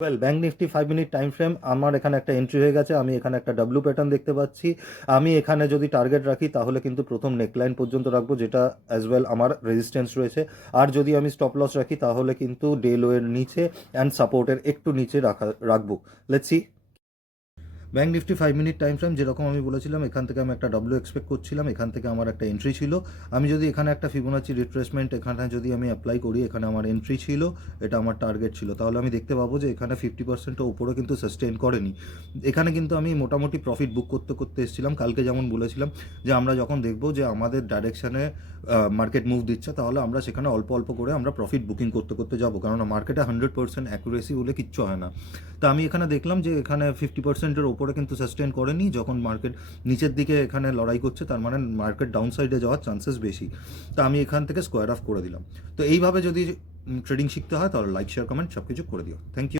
Bank Nifty 5 minute time frame আমার এখানে একটা এন্ট্রি হয়ে গেছে। আমি এখানে একটা ডাব্লু প্যাটার্ন দেখতে পাচ্ছি। আমি এখানে যদি টার্গেট রাখি তাহলে কিন্তু প্রথম নেকলাইন পর্যন্ত রাখবো, যেটা অ্যাজ ওয়েল আমার রেজিস্ট্যান্স রয়েছে। আর যদি আমি স্টপ লস রাখি তাহলে কিন্তু ডে লোয়ের নিচে অ্যান্ড সাপোর্টের একটু নিচে রাখবো। Let's see. Bank Nifty 5 minute time frame যেরকম আমি বলেছিলাম, এখান থেকে আমি একটা ডব্লিউ এক্সপেক্ট করছিলাম, এখান থেকে আমার একটা এন্ট্রি ছিল। আমি যদি এখানে একটা ফিবোনাচি রিট্রেসমেন্ট এখানে যদি আমি অ্যাপ্লাই করি, এখানে আমার এন্ট্রি ছিল, এটা আমার টার্গেট ছিল, তাহলে আমি দেখতে পাবো যে এখানে 50%-এর উপরে কিন্তু সাস্টেইন করেনি। এখানে কিন্তু আমি মোটামুটি প্রফিট বুক করতে করতে এসেছিলাম। কালকে যেমন বলেছিলাম যে আমরা যখন দেখবো যে আমাদের ডাইরেকশানে মার্কেট মুভ দিচ্ছে, তাহলে আমরা সেখানে অল্প অল্প করে আমরা প্রফিট বুকিং করতে করতে যাবো, কারণ মার্কেটে 100% অ্যাকুরেসি বলে কিচ্ছু হয় না। তো আমি এখানে দেখলাম যে এখানে 50%-এর ওপরে কিন্তু সাস্টেন করেনি। যখন মার্কেট নিচের দিকে এখানে লড়াই করছে, তার মানে মার্কেট ডাউন সাইডে যাওয়ার চান্সেস বেশি। তো আমি এখান থেকে স্কোয়ার অফ করে দিলাম। তো এইভাবে যদি ট্রেডিং শিখতে হয় তাহলে লাইক শেয়ার কমেন্ট সব কিছু করে দিও। Thank you.